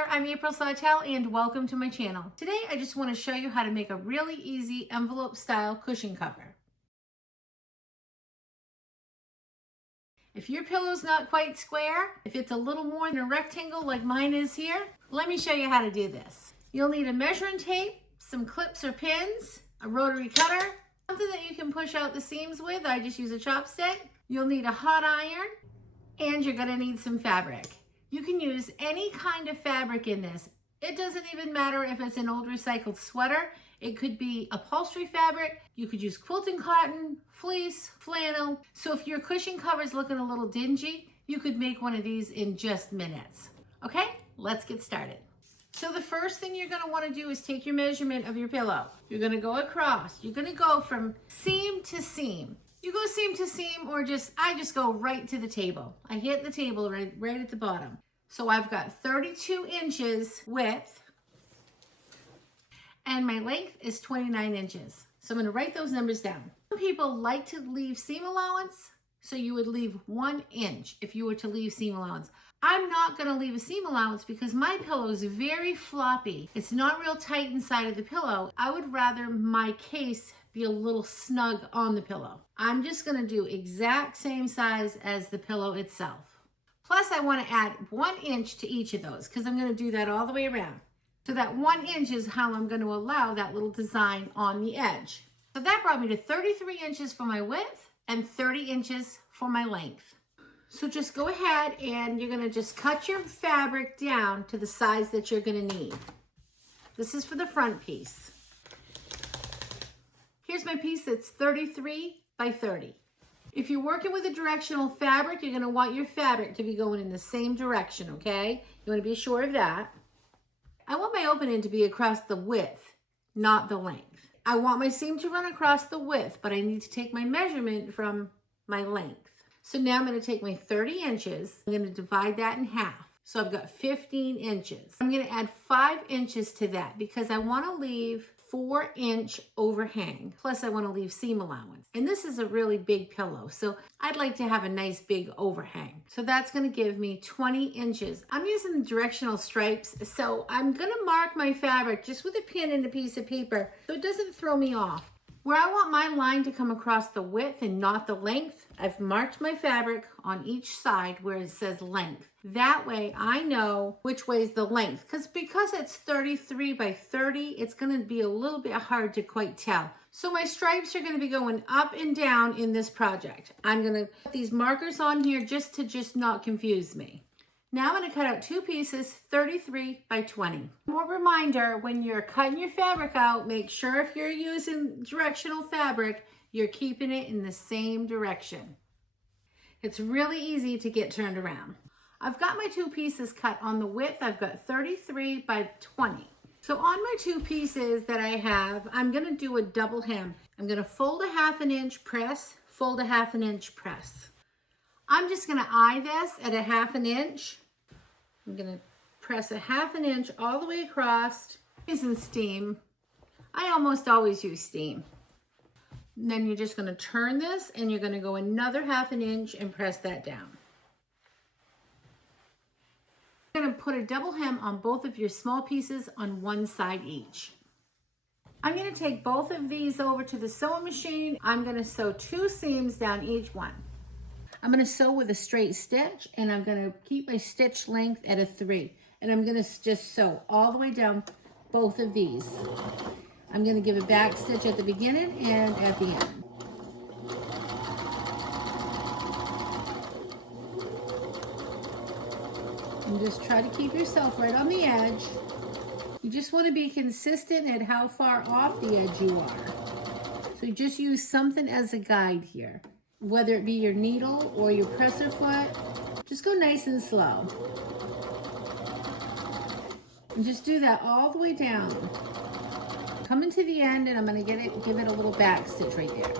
there, I'm April Sawtelle and welcome to my channel. Today I just want to show you how to make a really easy envelope style cushion cover. If your pillow's not quite square, if it's a little more than a rectangle like mine is here, let me show you how to do this. You'll need a measuring tape, some clips or pins, a rotary cutter, something that you can push out the seams with. I just use a chopstick. You'll need a hot iron, and you're gonna need some fabric. You can use any kind of fabric in this. It doesn't even matter if it's an old recycled sweater. It could be upholstery fabric. You could use quilting cotton, fleece, flannel. So if your cushion cover is looking a little dingy, you could make one of these in just minutes. Okay, let's get started. So the first thing you're gonna wanna do is take your measurement of your pillow. You're gonna go across. You're gonna go from seam to seam. You go seam to seam, or I just go right to the table. I hit the table right at the bottom. So I've got 32 inches width, and my length is 29 inches. So I'm gonna write those numbers down. Some people like to leave seam allowance, so you would leave 1 inch if you were to leave seam allowance. I'm not gonna leave a seam allowance because my pillow is very floppy. It's not real tight inside of the pillow. I would rather my case be a little snug on the pillow. I'm just gonna do exact same size as the pillow itself. Plus I wanna add 1 inch to each of those because I'm gonna do that all the way around. So that 1 inch is how I'm gonna allow that little design on the edge. So that brought me to 33 inches for my width and 30 inches for my length. So just go ahead and you're gonna just cut your fabric down to the size that you're gonna need. This is for the front piece. Here's my piece that's 33 by 30. If you're working with a directional fabric, you're gonna want your fabric to be going in the same direction, okay? You wanna be sure of that. I want my opening to be across the width, not the length. I want my seam to run across the width, but I need to take my measurement from my length. So now I'm gonna take my 30 inches, I'm gonna divide that in half. So I've got 15 inches. I'm gonna add 5 inches to that because I wanna leave 4-inch overhang. Plus I wanna leave seam allowance. And this is a really big pillow, so I'd like to have a nice big overhang. So that's gonna give me 20 inches. I'm using directional stripes, so I'm gonna mark my fabric just with a pin and a piece of paper so it doesn't throw me off. Where I want my line to come across the width and not the length, I've marked my fabric on each side where it says length. That way I know which way is the length. Because it's 33 by 30, it's gonna be a little bit hard to quite tell. So my stripes are gonna be going up and down in this project. I'm gonna put these markers on here just to not confuse me. Now I'm gonna cut out 2 pieces, 33 by 20. More reminder, when you're cutting your fabric out, make sure if you're using directional fabric, you're keeping it in the same direction. It's really easy to get turned around. I've got my 2 pieces cut on the width. I've got 33 by 20. So on my 2 pieces that I have, I'm gonna do a double hem. I'm gonna fold a 1/2 inch press, fold a 1/2 inch press. I'm just gonna eye this at a 1/2 inch. I'm gonna press a 1/2 inch all the way across. Using steam. I almost always use steam. And then you're just gonna turn this and you're gonna go another 1/2 inch and press that down. You're gonna put a double hem on both of your small pieces on one side each. I'm gonna take both of these over to the sewing machine. I'm gonna sew 2 seams down each one. I'm gonna sew with a straight stitch and I'm gonna keep my stitch length at a 3. And I'm gonna just sew all the way down both of these. I'm gonna give a back stitch at the beginning and at the end. And just try to keep yourself right on the edge. You just wanna be consistent at how far off the edge you are. So just use something as a guide here. Whether it be your needle or your presser foot, just go nice and slow. And just do that all the way down. Coming to the end and I'm gonna give it a little back stitch right there.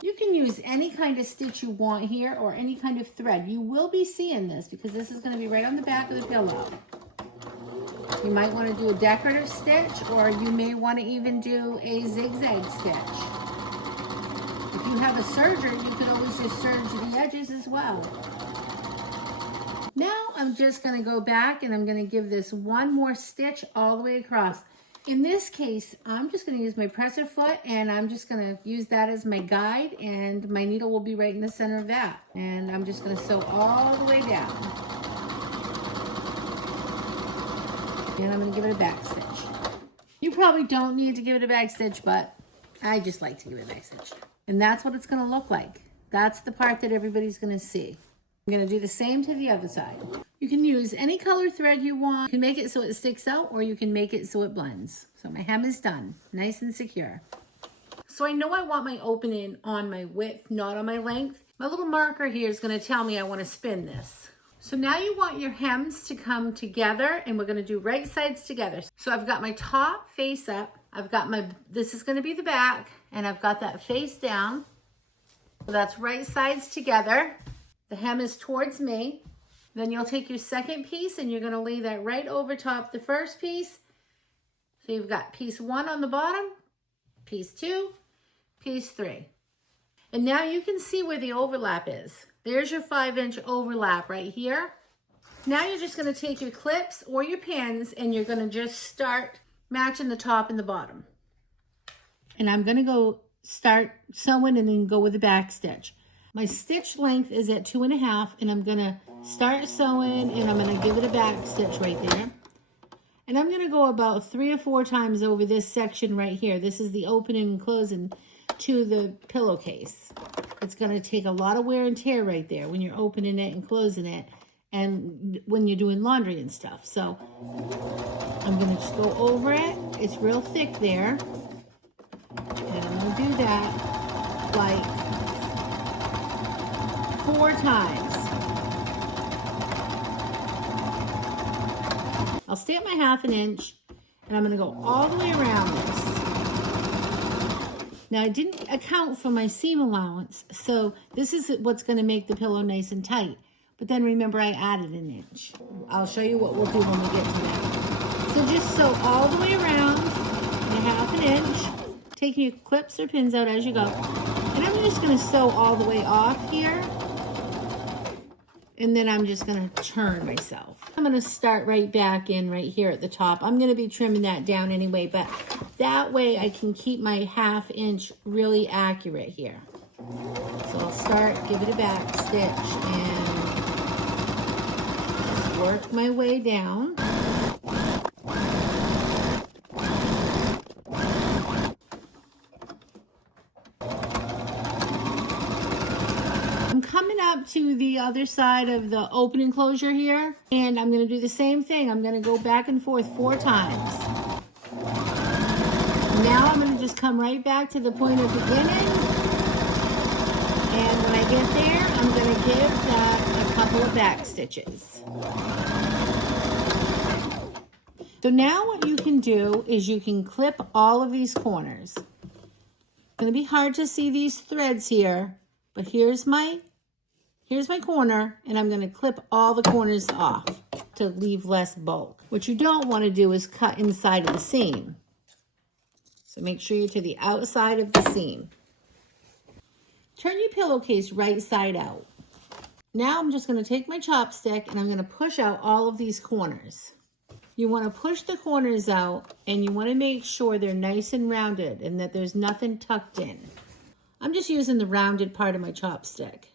You can use any kind of stitch you want here or any kind of thread. You will be seeing this because this is gonna be right on the back of the pillow. You might wanna do a decorative stitch or you may wanna even do a zigzag stitch. If you have a serger, you could always just serge the edges as well. Now I'm I'm just gonna go back and I'm gonna give this one more stitch all the way across. In this case, I'm just gonna use my presser foot and I'm just gonna use that as my guide, and my needle will be right in the center of that. And I'm just gonna sew all the way down. And I'm gonna give it a back stitch. You probably don't need to give it a back stitch, but I just like to give it a back stitch. And that's what it's gonna look like. That's the part that everybody's gonna see. I'm gonna do the same to the other side. You can use any color thread you want. You can make it so it sticks out, or you can make it so it blends. So my hem is done, nice and secure. So I know I want my opening on my width, not on my length. My little marker here is gonna tell me I wanna spin this. So now you want your hems to come together, and we're gonna do right sides together. So I've got my top face up, I've got this is gonna be the back, and I've got that face down. So that's right sides together. The hem is towards me. Then you'll take your second piece and you're gonna lay that right over top the first piece. So you've got piece 1 on the bottom, piece 2, piece 3. And now you can see where the overlap is. There's your 5-inch overlap right here. Now you're just gonna take your clips or your pins and you're gonna just start matching the top and the bottom. And I'm gonna go start sewing and then go with the back stitch. My stitch length is at 2.5, and I'm gonna start sewing and I'm gonna give it a back stitch right there. And I'm gonna go about 3 or 4 times over this section right here. This is the opening and closing to the pillowcase. It's gonna take a lot of wear and tear right there when you're opening it and closing it, and when you're doing laundry and stuff. So I'm gonna just go over it. It's real thick there. And I'm gonna do that like 4 times. I'll stay at my 1/2 inch, and I'm gonna go all the way around this. Now I didn't account for my seam allowance, so this is what's gonna make the pillow nice and tight. But then remember, I added 1 inch. I'll show you what we'll do when we get to that. So just sew all the way around at 1/2 inch, taking your clips or pins out as you go. And I'm just gonna sew all the way off here. And then I'm just gonna turn myself. I'm gonna start right back in right here at the top. I'm gonna be trimming that down anyway, but that way I can keep my 1/2 inch really accurate here. So I'll start, give it a back stitch, and just work my way down. I'm coming up to the other side of the open enclosure here, and I'm going to do the same thing. I'm going to go back and forth 4 times. Now I'm going to just come right back to the point of beginning, and when I get there, I'm going to give that a couple of back stitches. So now what you can do is you can clip all of these corners. It's going to be hard to see these threads here, but here's my corner, and I'm going to clip all the corners off to leave less bulk. What you don't want to do is cut inside of the seam. So make sure you're to the outside of the seam. Turn your pillowcase right side out. Now I'm just going to take my chopstick and I'm going to push out all of these corners. You want to push the corners out, and you want to make sure they're nice and rounded and that there's nothing tucked in. I'm just using the rounded part of my chopstick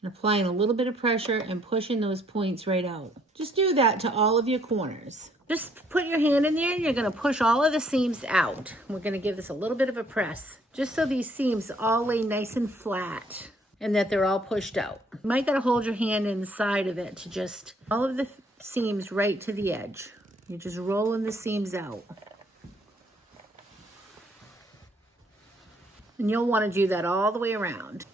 and applying a little bit of pressure and pushing those points right out. Just do that to all of your corners. Just put your hand in there and you're going to push all of the seams out. We're going to give this a little bit of a press, just so these seams all lay nice and flat and that they're all pushed out. You might got to hold your hand inside of it to just all of the seams right to the edge. You're just rolling the seams out. And you'll want to do that all the way around.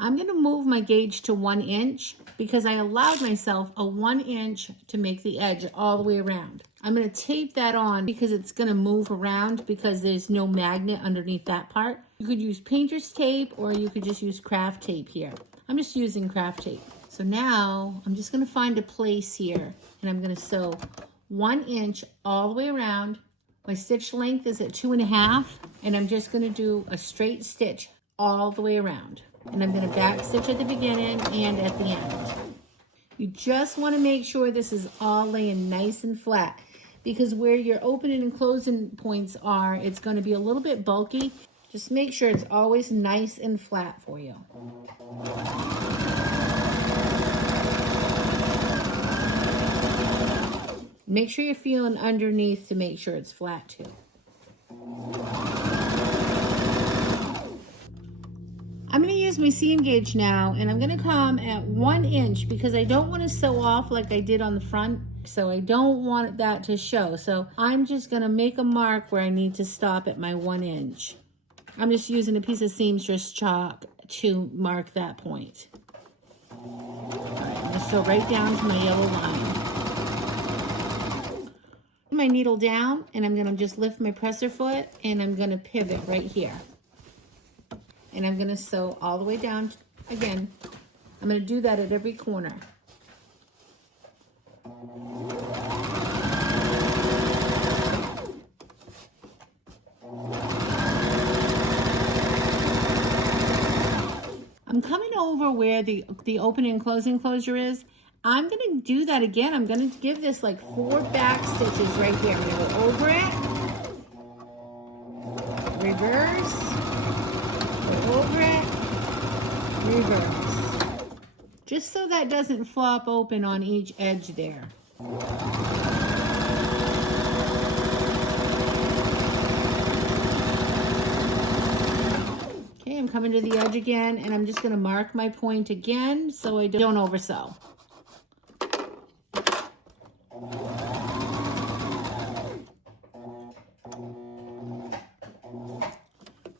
I'm going to move my gauge to 1 inch because I allowed myself a 1 inch to make the edge all the way around. I'm going to tape that on because it's going to move around because there's no magnet underneath that part. You could use painter's tape or you could just use craft tape here. I'm just using craft tape. So now I'm just going to find a place here and I'm going to sew 1 inch all the way around. My stitch length is at 2.5, and I'm just going to do a straight stitch all the way around. and I'm going to back stitch at the beginning and at the end. You just want to make sure this is all laying nice and flat, because where your opening and closing points are, it's going to be a little bit bulky. Just make sure it's always nice and flat for you. Make sure you're feeling underneath to make sure it's flat too. I'm going to use my seam gauge now, and I'm going to come at 1 inch because I don't want to sew off like I did on the front, so I don't want that to show. So I'm just going to make a mark where I need to stop at my 1 inch. I'm just using a piece of seamstress chalk to mark that point. All right, I'm going to sew right down to my yellow line. My needle down, and I'm going to just lift my presser foot, and I'm going to pivot right here. And I'm going to sew all the way down again. I'm going to do that at every corner. I'm coming over where the opening and closing closure is. I'm going to do that again. I'm going to give this like 4 back stitches right here. I'm going to go over it, reverse, go over it, reverse. Just so that doesn't flop open on each edge there. Okay, I'm coming to the edge again, and I'm just going to mark my point again so I don't oversew.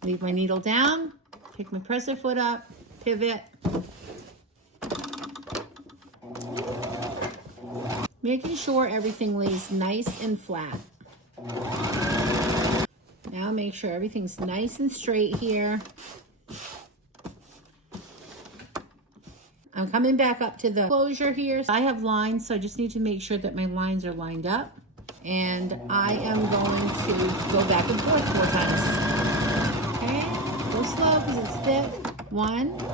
Leave my needle down, pick my presser foot up, pivot. Making sure everything lays nice and flat. Now make sure everything's nice and straight here. I'm coming back up to the closure here. I have lines, so I just need to make sure that my lines are lined up. And I am going to go back and forth 4 times. Go slow because it's thick. 1, 2, 3,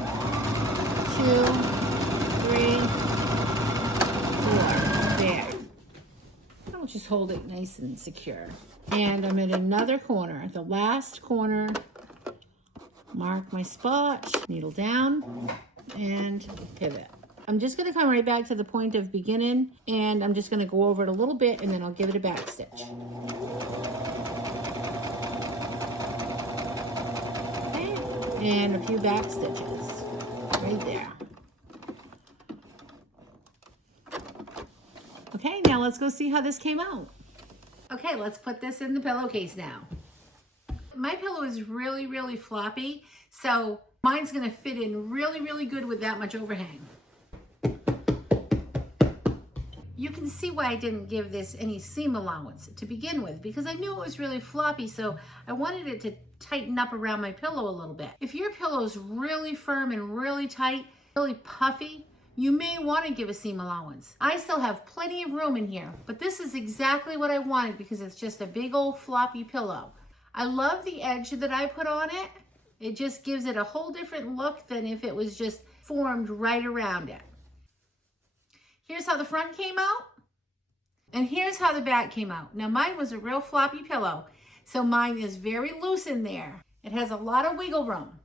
4. There. I'll just hold it nice and secure. And I'm at another corner, the last corner. Mark my spot, needle down, and pivot. I'm just going to come right back to the point of beginning, and I'm just going to go over it a little bit, and then I'll give it a back stitch. And a few back stitches right there. Okay, now let's go see how this came out. Okay, let's put this in the pillowcase now. My pillow is really, really floppy, so mine's gonna fit in really, really good with that much overhang. You can see why I didn't give this any seam allowance to begin with, because I knew it was really floppy, so I wanted it to tighten up around my pillow a little bit. If your pillow's really firm and really tight, really puffy, you may want to give a seam allowance. I still have plenty of room in here, but this is exactly what I wanted because it's just a big old floppy pillow. I love the edge that I put on it. It just gives it a whole different look than if it was just formed right around it. Here's how the front came out, and here's how the back came out. Now mine was a real floppy pillow, so mine is very loose in there. It has a lot of wiggle room.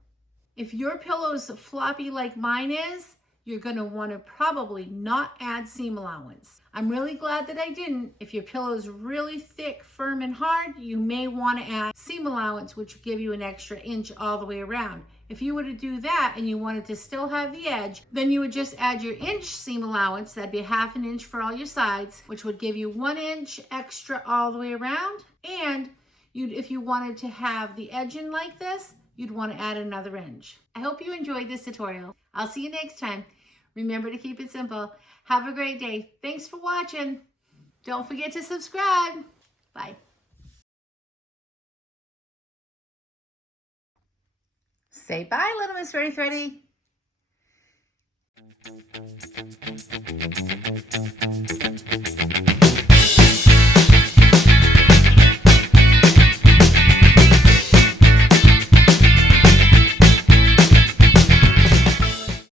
If your pillow's floppy like mine is, you're gonna wanna probably not add seam allowance. I'm really glad that I didn't. If your pillow's really thick, firm, and hard, you may wanna add seam allowance, which will give you an extra inch all the way around. If you were to do that and you wanted to still have the edge, then you would just add your inch seam allowance. That'd be 1/2 inch for all your sides, which would give you 1 inch extra all the way around. And if you wanted to have the edge in like this, you'd want to add another inch. I hope you enjoyed this tutorial. I'll see you next time. Remember to keep it simple. Have a great day. Thanks for watching. Don't forget to subscribe. Bye. Say bye, little Miss Reddy Thready.